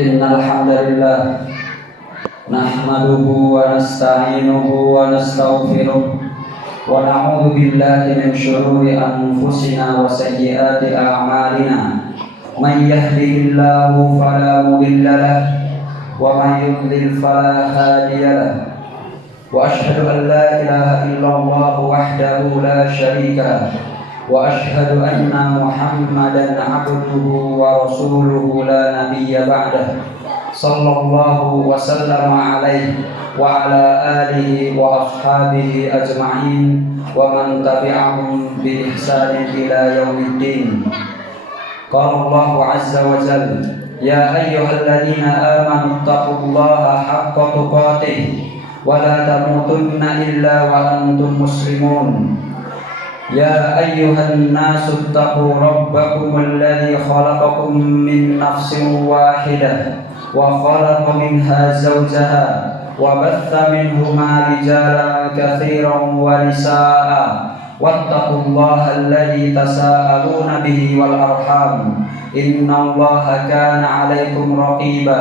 Innal hamdalillah nahmaduhu wa nasta'inuhu wa nastaghfiruh wa na'udzu billahi min shururi anfusina wa sayyiati a'malina. Man yahdihillahu fala mudilla lahu wa man yudlil fala hadiya lahu. Wa ashhadu an la ilaha illallah wahdahu la syarika lahu wa ashhadu anna Muhammadan abduhu wa rasuluhu la nabiyya ba'dah. Sallallahu wa sallama alaihi wa ala alihi wa ashabihi ajma'in wa man tabi'ahum bi ihsanin ila yaumiddin. Qala Allah azza wa jalla, ya ayyuhalladzina amanu taqullaha haqqa tuqatih wa la tamutunna illa wa antum muslimun. Ya ayyuhan nasu taqu rabbakum alladhi khalaqakum min nafsin wahidah wa khalaqa minha zawjaha wa batha minhuma rijalan katsiran wa nisaa'a wattaqullaha alladhi tasaaluna bihi wal arham innallaha kana 'alaykum raqiba.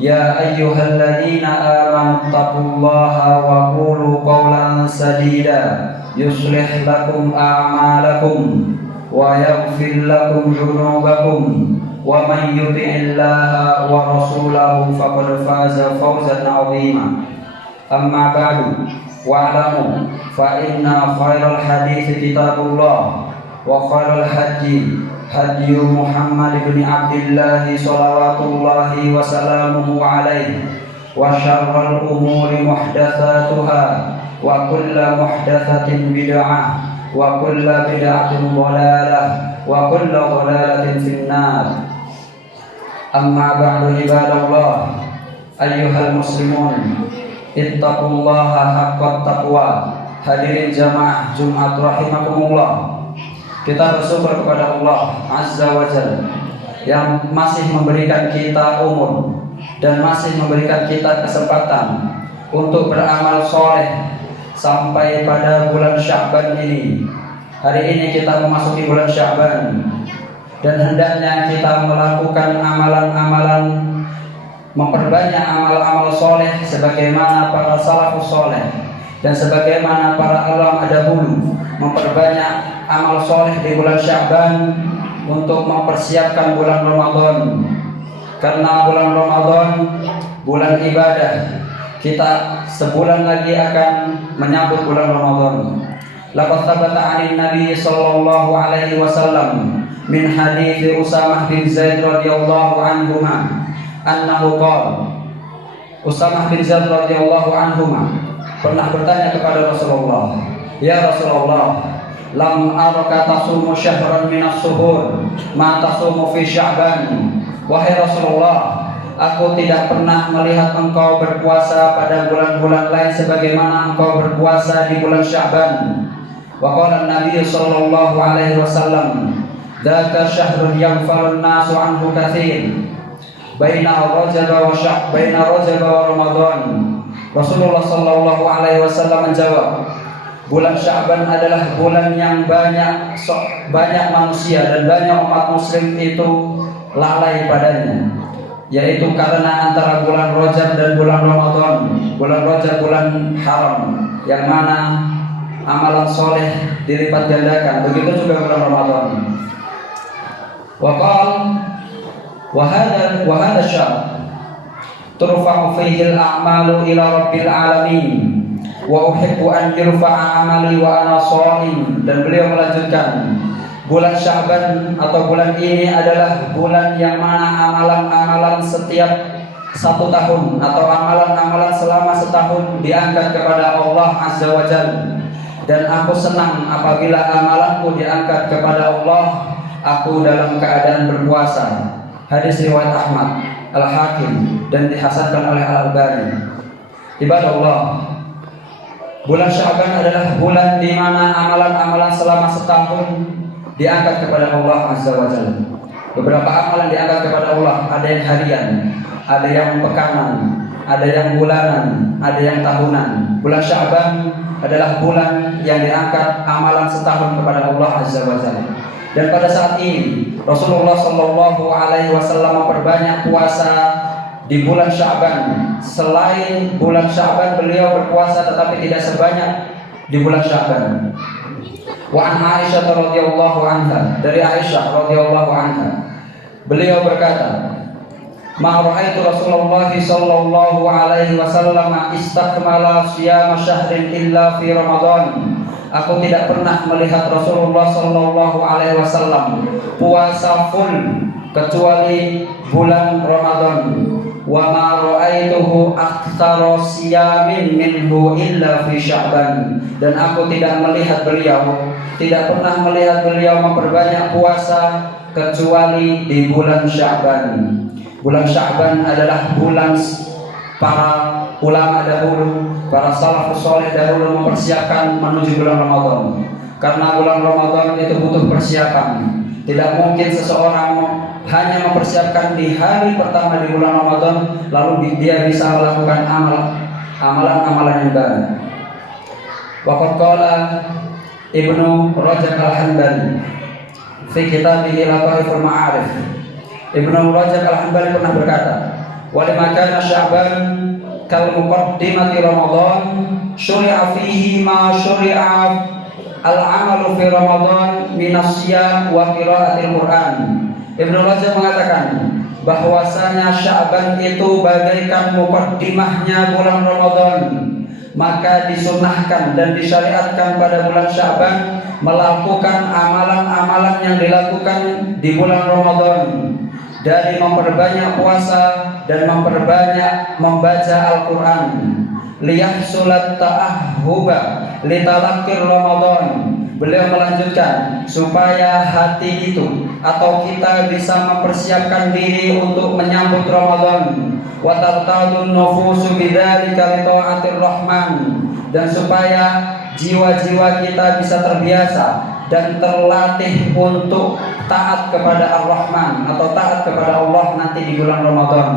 Ya ayyuhalladzina amanu taqullaha wa qulu qawlan sadida yuslih lakum a'malakum wa yaghfir lakum dhunubakum wa man yuti'illaha wa rasulahu faqad faza fawzan 'azima. Amma ba'du, wa'lamu fa inna khairal hadithi kitabullah wa khairal hadi hadi Muhammad ibn Abdullah salawatullahi wa salamuhu alaihi wa syarrul umuri muhdatsatuha wa kullu muhdatsatin bid'ah wa kullu bid'atin dhalalah wa kullu dhalalatin finnar. Amma ba'du ibadallah ayyuhal muslimun ittaqullaha haqqat taqwa. Hadirin jamaah Jumat rahimakumullah, kita bersyukur kepada Allah azza wa jalla yang masih memberikan kita umur dan masih memberikan kita kesempatan untuk beramal soleh sampai pada bulan Sya'ban ini. Hari ini kita memasuki bulan Sya'ban dan hendaknya kita melakukan amalan-amalan, memperbanyak amal-amal soleh sebagaimana para salafus soleh dan sebagaimana para ulama dahulu memperbanyak amal soleh di bulan Sya'ban untuk mempersiapkan bulan Ramadan. Karena bulan Ramadan bulan ibadah, kita sebulan lagi akan menyambut bulan Ramadan. Laqad thabata 'anil Nabi sallallahu alaihi wasallam min hadits Usamah bin Zaid radhiyallahu anhuma annahu qala, Usamah bin Zaid radhiyallahu anhuma pernah bertanya kepada Rasulullah, ya Rasulullah, lam araka tasumu syahran minas suhur ma tasumu fi Sya'ban. Wahai Rasulullah, aku tidak pernah melihat engkau berpuasa pada bulan-bulan lain sebagaimana engkau berpuasa di bulan Sya'ban. Wa qala an-nabiy sallallahu alaihi wasallam, dzaka syahrun yaghfalun nasu anhu katsir baina Rajab wa Ramadan. Rasulullah sallallahu alaihi wasallam menjawab, bulan Sya'ban adalah bulan yang banyak manusia dan banyak umat muslim itu lalai padanya, yaitu karena antara bulan Rajab dan bulan Ramadan. Bulan Rajab bulan haram yang mana amalan soleh dilipat gandakan, begitu juga bulan Ramadan. Wa qala wa hadha syahr turfa'u fihi al-a'malu ila rabbil alamin wa uhibbu an yurfa'a amali wa ana sha'im. Dan beliau melanjutkan, bulan Sya'ban atau bulan ini adalah bulan yang mana amalan-amalan setiap satu tahun atau amalan-amalan selama setahun diangkat kepada Allah azza wa jalla. Dan aku senang apabila amalanku diangkat kepada Allah, aku dalam keadaan berpuasa. Hadis riwayat Ahmad, Al-Hakim dan dihasankan oleh Al-Albani. Ibadallah, bulan Sya'ban adalah bulan di mana amalan-amalan selama setahun diangkat kepada Allah azza wa jalla. Beberapa amalan diangkat kepada Allah, ada yang harian, ada yang pekanan, ada yang bulanan, ada yang tahunan. Bulan Sya'ban adalah bulan yang diangkat amalan setahun kepada Allah azza wa jalla. Dan pada saat ini Rasulullah Shallallahu Alaihi Wasallam memperbanyak puasa di bulan Sya'ban. Selain bulan Sya'ban beliau berpuasa tetapi tidak sebanyak di bulan Sya'ban. Wa an Aisyah radhiyallahu anha, dari Aisyah radhiyallahu anha, beliau berkata, "Ma ra'aitu Rasulullah sallallahu alaihi wasallam istakmala siyama syahrin illa fi Ramadan." Aku tidak pernah melihat Rasulullah sallallahu alaihi wasallam puasa full kecuali bulan Ramadan. Wa ma ra'aituhu aktsara siyamin minhu illa fi Sya'ban. Dan aku tidak pernah melihat beliau memperbanyak puasa kecuali di bulan Sya'ban. Bulan Sya'ban adalah bulan para ulama dahulu, para salafus saleh dahulu mempersiapkan menuju bulan Ramadan. Karena bulan Ramadan itu butuh persiapan. Tidak mungkin seseorang hanya mempersiapkan di hari pertama di bulan Ramadan lalu dia bisa melakukan amalan-amalan yang baik. Waqad qala Ibnu Rajab Al-Hanbali fi kitabih Lataiful Ma'arif. Ibnu Rajab Al-Hanbali pernah berkata, "Wa lima kana Sya'ban kal muqaddimati Ramadan, syuri'a fihi ma syuri'a al-amalu fi Ramadan minas siyam wa qiraatil Qur'an." Ibnu Rajab mengatakan bahwasanya Sya'ban itu bagaikan muqaddimahnya bulan Ramadan. Maka disunahkan dan disyariatkan pada bulan Sya'ban melakukan amalan-amalan yang dilakukan di bulan Ramadan, dari memperbanyak puasa dan memperbanyak membaca Al-Quran. Liyahsulat ta'ahhuba litalaqir Ramadan. Beliau melanjutkan supaya hati itu atau kita bisa mempersiapkan diri untuk menyambut Ramadan. Wa tartadun nufusu bidzalika li ta'atir rahman. Dan supaya jiwa-jiwa kita bisa terbiasa dan terlatih untuk taat kepada Ar-Rahman atau taat kepada Allah nanti di bulan Ramadan.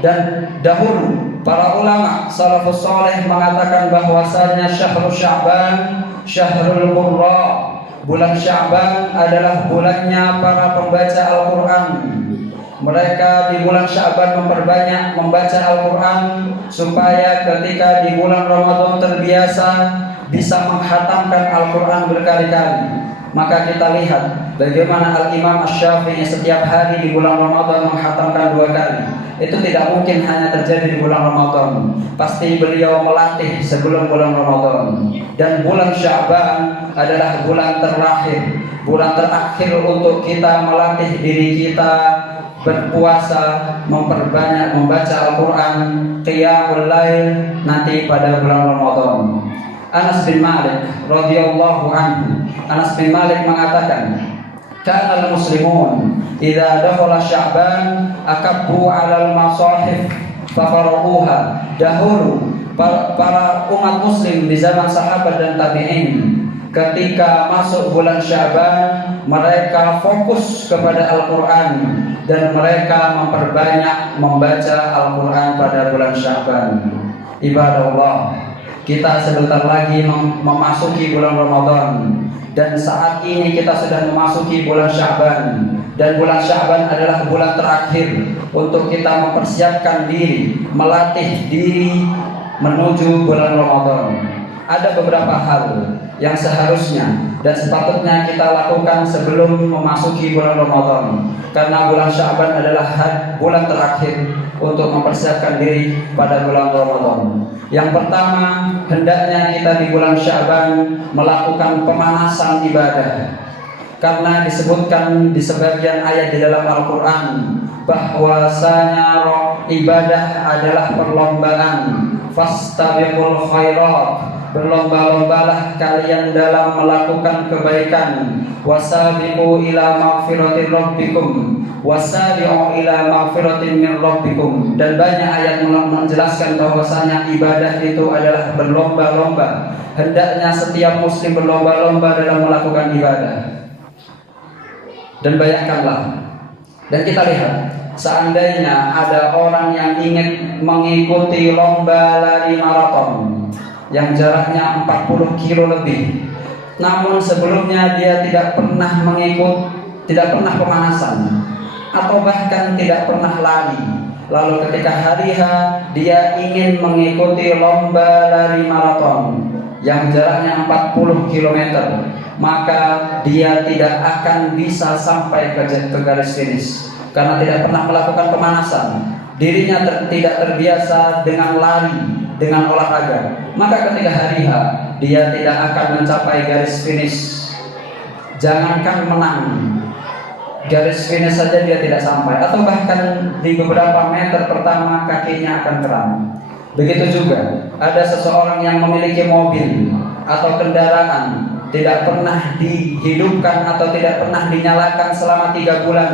Dan dahulu para ulama salafus saleh mengatakan bahwasanya syahrul Sya'ban syahrul qurra. Bulan Sya'ban adalah bulannya para pembaca Al-Quran. Mereka di bulan Sya'ban memperbanyak membaca Al-Quran supaya ketika di bulan Ramadan terbiasa bisa menghatamkan Al-Quran berkali-kali. Maka kita lihat bagaimana Al-Imam Asy-Syafi'i setiap hari di bulan Ramadan menghatamkan 2 kali. Itu tidak mungkin hanya terjadi di bulan Ramadan. Pasti beliau melatih sebelum bulan Ramadan. Dan bulan Sya'ban adalah bulan terakhir untuk kita melatih diri kita berpuasa, memperbanyak membaca Al-Quran, qiyamul lail nanti pada bulan Ramadan. Anas bin Malik radhiyallahu anhu, Anas bin Malik mengatakan, "Kana al-muslimun idza dakhala Sya'ban akabbu 'alal masahif faqara'uha." Dahulu para umat muslim di zaman sahabat dan tabi'in ketika masuk bulan Sya'ban mereka fokus kepada Al-Quran dan mereka memperbanyak membaca Al-Quran pada bulan Sya'ban. Ibadah Allah, kita sebentar lagi memasuki bulan Ramadan. Dan saat ini kita sudah memasuki bulan Sya'ban. Dan bulan Sya'ban adalah bulan terakhir untuk kita mempersiapkan diri, melatih diri menuju bulan Ramadan. Ada beberapa hal yang seharusnya dan sepatutnya kita lakukan sebelum memasuki bulan Ramadan. Karena bulan Sya'ban adalah bulan terakhir untuk mempersiapkan diri pada bulan Ramadan. Yang pertama, hendaknya kita di bulan Sya'ban melakukan pemanasan ibadah. Karena disebutkan di sebagian ayat di dalam Al-Quran bahwasanya ibadah adalah perlombaan. Fastabiqul khairat, berlomba-lombalah kalian dalam melakukan kebaikan. Wasabiqu ila maghfiratir rabbikum, wasari'u ila maghfiratin min rabbikum. Dan banyak ayat menjelaskan bahwasanya ibadah itu adalah berlomba-lomba. Hendaknya setiap muslim berlomba-lomba dalam melakukan ibadah. Dan bayangkanlah, dan kita lihat, seandainya ada orang yang ingin mengikuti lomba lari maraton yang jaraknya 40 kilo lebih, namun sebelumnya dia tidak pernah pemanasan, atau bahkan tidak pernah lari. Lalu ketika hari H dia ingin mengikuti lomba lari maraton yang jaraknya 40 km, maka dia tidak akan bisa sampai ke garis finish karena tidak pernah melakukan pemanasan. Dirinya tidak terbiasa dengan lari, dengan olahraga. Maka ketika hari H dia tidak akan mencapai garis finish. Jangankan menang, garis finish saja dia tidak sampai, atau bahkan di beberapa meter pertama kakinya akan kram. Begitu juga ada seseorang yang memiliki mobil atau kendaraan, tidak pernah dihidupkan atau tidak pernah dinyalakan selama 3 bulan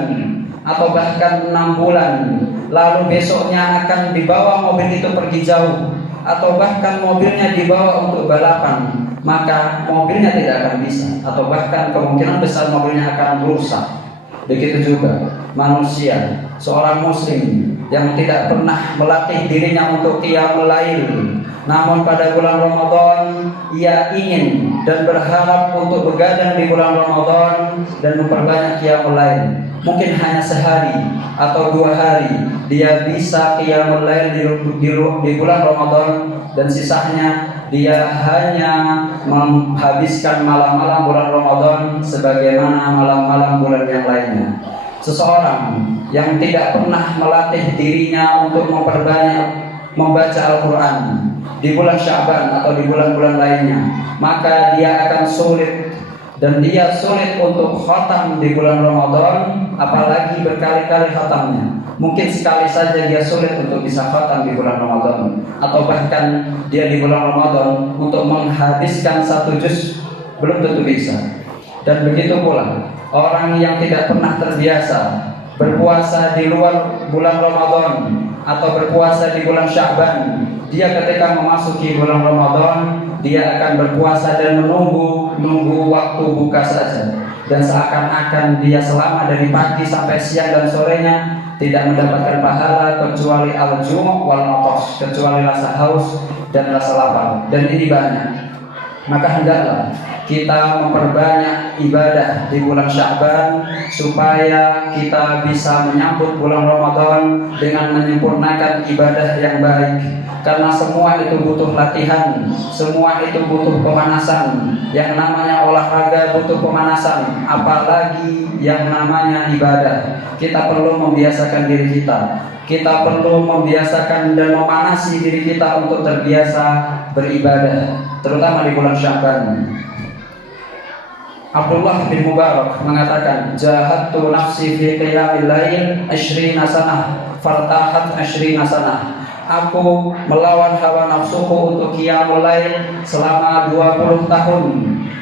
atau bahkan 6 bulan, lalu besoknya akan dibawa mobil itu pergi jauh, atau bahkan mobilnya dibawa untuk balapan, maka mobilnya tidak akan bisa, atau bahkan kemungkinan besar mobilnya akan rusak. Begitu juga manusia, seorang muslim yang tidak pernah melatih dirinya untuk qiyamul lail, namun pada bulan Ramadan ia ingin dan berharap untuk begadang di bulan Ramadan dan memperbanyak qiyamul lail. Mungkin hanya sehari atau 2 hari dia bisa qiyamul lail di bulan Ramadan, dan sisanya dia hanya menghabiskan malam-malam bulan Ramadan sebagaimana malam-malam bulan yang lainnya. Seseorang yang tidak pernah melatih dirinya untuk memperbanyak membaca Al-Quran di bulan Sya'ban atau di bulan-bulan lainnya, maka dia akan sulit, dan dia sulit untuk khatam di bulan Ramadan, apalagi berkali-kali khatamnya. Mungkin sekali saja dia sulit untuk bisa khatam di bulan Ramadan, atau bahkan dia di bulan Ramadan untuk menghabiskan 1 juz belum tentu bisa. Dan begitu pula orang yang tidak pernah terbiasa berpuasa di luar bulan Ramadan atau berpuasa di bulan Sya'ban, dia ketika memasuki bulan Ramadan dia akan berpuasa dan menunggu waktu buka saja, dan seakan-akan dia selama dari pagi sampai siang dan sorenya tidak mendapatkan pahala kecuali al-ju' wal 'atash, kecuali rasa haus dan rasa lapar, dan ini banyak. Maka hendaklah kita memperbanyak ibadah di bulan Sya'ban supaya kita bisa menyambut bulan Ramadan dengan menyempurnakan ibadah yang baik. Karena semua itu butuh latihan, semua itu butuh pemanasan. Yang namanya olahraga butuh pemanasan, apalagi yang namanya ibadah. Kita perlu membiasakan diri kita. Kita perlu membiasakan dan memanasi diri kita untuk terbiasa beribadah, terutama di bulan Sya'ban. Abdullah bin Mubarak mengatakan, jahadtu nafsi fi qiyamil lail 20 sanah fartahat 20 sanah. Aku melawan hawa nafsuku untuk qiyamul lail selama 20 tahun,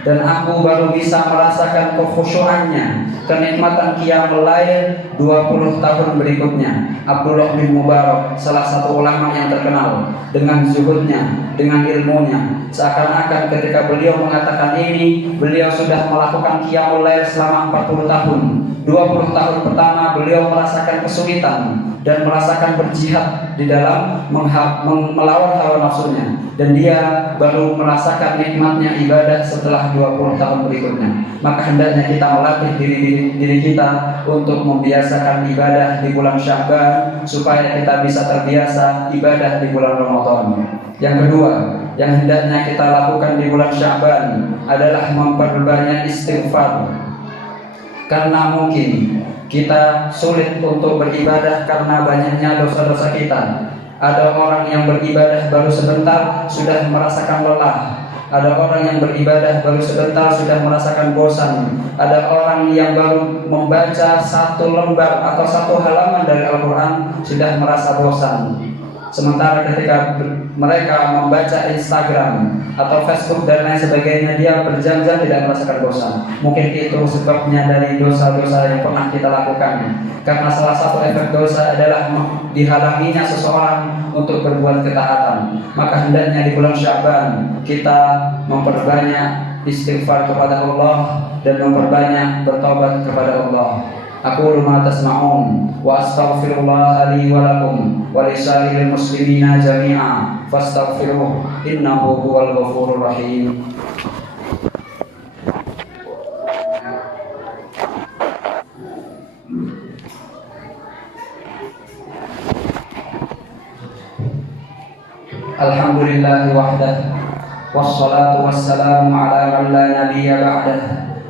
dan aku baru bisa merasakan kekhusyuannya, kenikmatan qiyamul lail 20 tahun berikutnya. Abdullah bin Mubarak, salah satu ulama yang terkenal dengan zuhudnya, dengan ilmunya, seakan-akan ketika beliau mengatakan ini, beliau sudah melakukan qiyamul lail selama 40 tahun. 20 tahun pertama beliau merasakan kesulitan dan merasakan berjihad di dalam melawan hawa nafsunya, dan dia baru merasakan nikmatnya ibadah setelah 20 tahun berikutnya. Maka hendaknya kita melatih diri kita untuk membiasakan ibadah di bulan Sya'ban supaya kita bisa terbiasa ibadah di bulan Ramadan. Yang kedua yang hendaknya kita lakukan di bulan Sya'ban adalah memperbanyak istighfar. Karena mungkin kita sulit untuk beribadah karena banyaknya dosa-dosa kita. Ada orang yang beribadah baru sebentar sudah merasakan lelah. Ada orang yang beribadah baru sebentar sudah merasakan bosan. Ada orang yang baru membaca 1 lembar atau 1 halaman dari Al-Quran sudah merasa bosan. Sementara ketika mereka membaca Instagram atau Facebook dan lain sebagainya, dia berjam-jam tidak merasakan bosan. Mungkin itu sebabnya dari dosa-dosa yang pernah kita lakukan. Karena salah satu efek dosa adalah dihalanginya seseorang untuk berbuat ketaatan. Maka hendaknya di bulan Sya'ban kita memperbanyak istighfar kepada Allah dan memperbanyak bertobat kepada Allah. Aqulu ma tasma'un wa astaghfirullah li wa lakum wa lisa'iril muslimina jami'a fastaghfiruh innahu huwal ghafurur rahim. Alhamdulillahi wahdah, wassalatu wassalamu ala man la nabiyya ba'dah,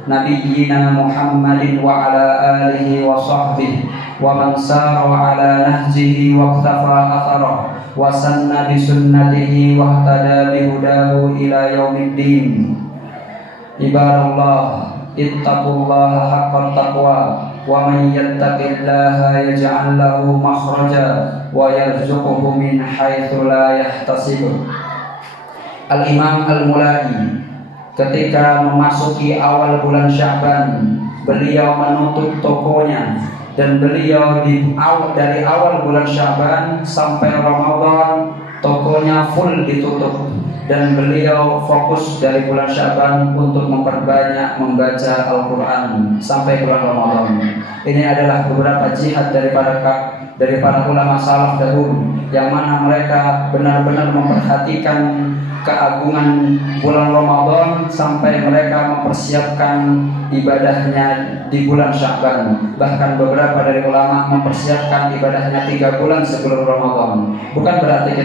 nabiyyina Muhammadin wa ala alihi wa sahbihi wa man sara ala nahjihi wa iqtafa atharah wa sanna bi sunnatihi wa ihtada bi hudahu ila yaumiddin. Ibadallah, ittaqullaha haqqa taqwa, wa man yattaqillaha yaj'al lahu makhraja wa yarzuqhu min haitsu la yahtasib. Al-Imam Al-Mula'i ketika memasuki awal bulan Sya'ban, beliau menutup tokonya dan beliau dari awal bulan Sya'ban sampai Ramadan tokonya full ditutup, dan beliau fokus dari bulan Sya'ban untuk memperbanyak membaca Al-Quran sampai bulan Ramadan. Ini adalah beberapa jihad dari para ulama salaf dahulu, yang mana mereka benar-benar memperhatikan keagungan bulan Ramadan sampai mereka mempersiapkan ibadahnya di bulan Sya'ban. Bahkan beberapa dari ulama mempersiapkan ibadahnya 3 bulan sebelum Ramadan. Bukan berarti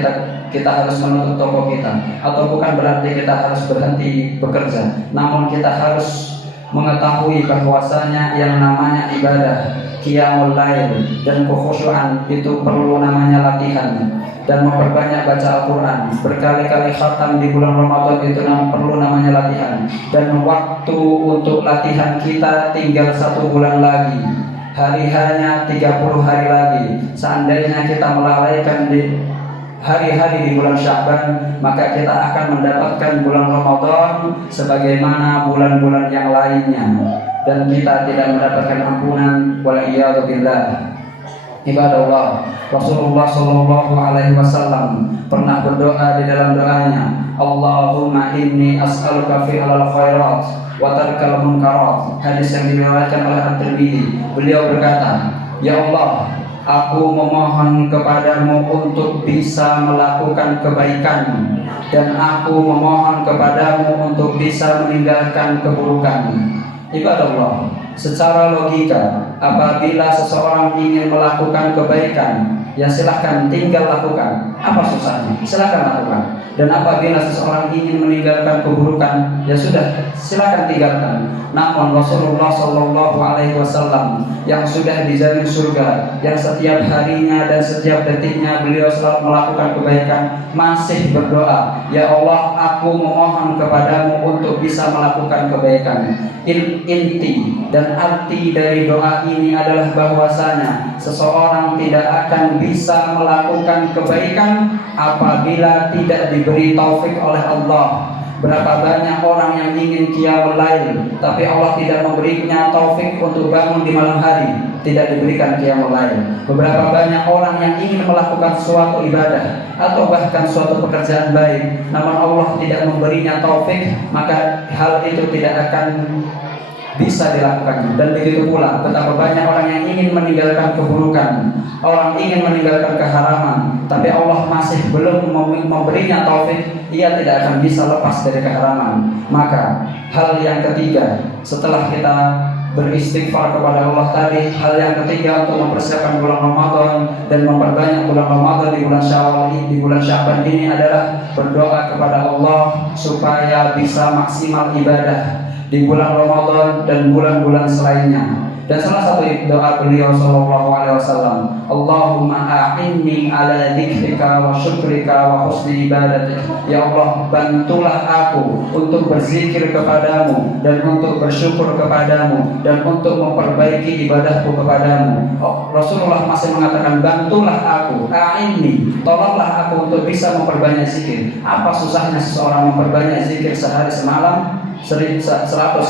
kita harus menutup toko kita, atau bukan berarti kita harus berhenti bekerja, namun kita harus mengetahui bahwasanya yang namanya ibadah qiyamul lail dan kekhusyuan itu perlu namanya latihan, dan memperbanyak baca Al-Quran berkali-kali khatam di bulan Ramadan itu perlu namanya latihan. Dan waktu untuk latihan kita tinggal 1 bulan lagi, hari-harinya 30 hari lagi. Seandainya kita melalaikan di hari-hari di bulan Sya'ban, maka kita akan mendapatkan bulan Ramadan sebagaimana bulan-bulan yang lainnya, dan kita tidak mendapatkan ampunan. Wal'iyadu billah. Ibadallah, Rasulullah sallallahu alaihi wasallam pernah berdoa di dalam doanya, Allahumma inni as'aluka fi'lal khairat wa tarkal munkarat. Hadis yang diriwayatkan oleh At-Tirmidzi. Beliau berkata, ya Allah, aku memohon kepadamu untuk bisa melakukan kebaikan, dan aku memohon kepadamu untuk bisa meninggalkan keburukan. Ibadallah, secara logika, apabila seseorang ingin melakukan kebaikan, ya silahkan tinggal lakukan. Apa susahnya? Silahkan lakukan. Dan apabila seseorang ingin meninggalkan keburukan, ya sudah, silahkan tinggalkan. Namun Rasulullah sallallahu alaihi wasallam yang sudah dijamin surga, yang setiap harinya dan setiap detiknya beliau selalu melakukan kebaikan, masih berdoa, ya Allah, aku memohon kepadamu untuk bisa melakukan kebaikan. Inti dan arti dari doa ini adalah bahwasanya seseorang tidak akan bisa melakukan kebaikan apabila tidak diberi taufik oleh Allah. Berapa banyak orang yang ingin qiyamul lail, tapi Allah tidak memberinya taufik untuk bangun di malam hari, tidak diberikan qiyamul lail. Beberapa banyak orang yang ingin melakukan suatu ibadah atau bahkan suatu pekerjaan baik, namun Allah tidak memberinya taufik, maka hal itu tidak akan bisa dilakukan. Dan begitu pula betapa banyak orang yang ingin meninggalkan keburukan, orang ingin meninggalkan keharaman, tapi Allah masih belum memberinya taufik, ia tidak akan bisa lepas dari keharaman. Maka hal yang ketiga setelah kita beristighfar kepada Allah tadi, hal yang ketiga untuk mempersiapkan bulan Ramadan dan memperbanyak bulan Ramadan di bulan Syawal, di bulan Sya'ban ini adalah berdoa kepada Allah supaya bisa maksimal ibadah di bulan Ramadan dan bulan-bulan selainnya. Dan salah satu doa beliau sallallahu alaihi wasallam, Allahumma a'inni ala dzikrika wa syukrika wa husni ibadatik. Ya Allah, bantulah aku untuk berzikir kepadamu dan untuk bersyukur kepadamu dan untuk memperbaiki ibadahku kepadamu. Rasulullah masih mengatakan, bantulah aku, a'inni, tolonglah aku untuk bisa memperbanyak zikir. Apa susahnya seseorang memperbanyak zikir sehari semalam? 100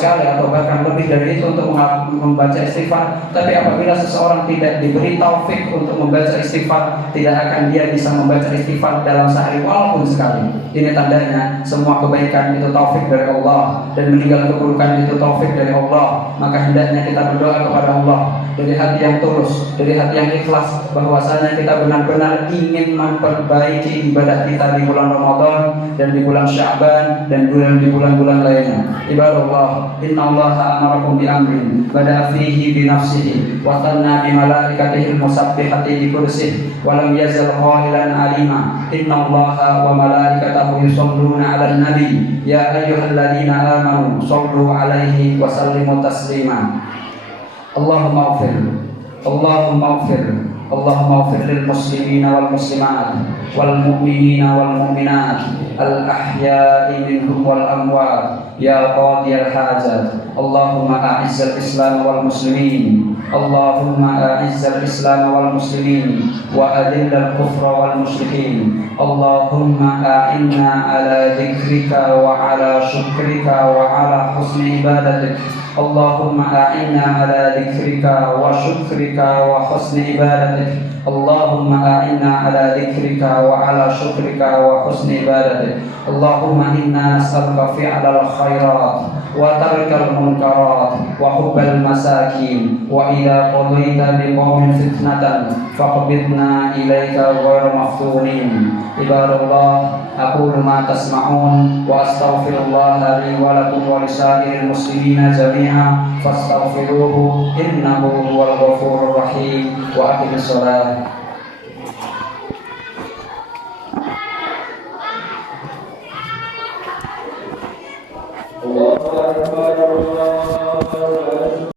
kali atau bahkan lebih dari itu untuk membaca istighfar. Tapi apabila seseorang tidak diberi taufik untuk membaca istighfar, tidak akan dia bisa membaca istighfar dalam sehari walaupun sekali. Ini tandanya semua kebaikan itu taufik dari Allah, dan meninggal keburukan itu taufik dari Allah. Maka hendaknya kita berdoa kepada Allah dari hati yang tulus, dari hati yang ikhlas, bahwasanya kita benar-benar ingin memperbaiki ibadah kita di bulan Ramadan dan di bulan Sya'ban dan di bulan-bulan lainnya. Ibadallah, innallaha amarakum bi amrin bada'a fihi bi nafsihi wa thanna bi malaikatihi al-musabbihati bi kursihi wa lam yazal qailan alima. Innallaha wa malaikatahu yusholluna 'alan nabi ya ayyuhalladzina amanu shallu 'alaihi wa sallimu taslima. Allahumma ighfir Allahumma ighfir Allahumma ighfir lil muslimina wal muslimat wal mu'minina wal mu'minat al ahya'i minhum wal amwat ya qadiyal hajat. Allahumma a'izzal islam wal muslimin Allahumma a'izzal islam wal muslimin wa adillal kufra wal musyrikin. Allahumma a'inna ala dzikrika wa ala syukrika wa ala husni ibadatik. Allahumma a'inna ala dzikrika wa syukrika wa husni ibadatik. Allahumma a'inna ala dzikrika wa ala syukrika wa husni ibadatik. Allahumma inna nas'aluka fi'lal khairat wa tarkal munkarat wa hubbal masakin wa idza qadaita biqaumin fitnatan faqbidna ilaika ghairu maftunin. Ibadallah, aqulu ma tasma'un wa astaghfirullah li wa lakum wa lisairil muslimina jami'a fastaghfiruhu innahu huwal ghafurur rahim. Wa aqimis shalah. Allahu akbar, Allahu akbar.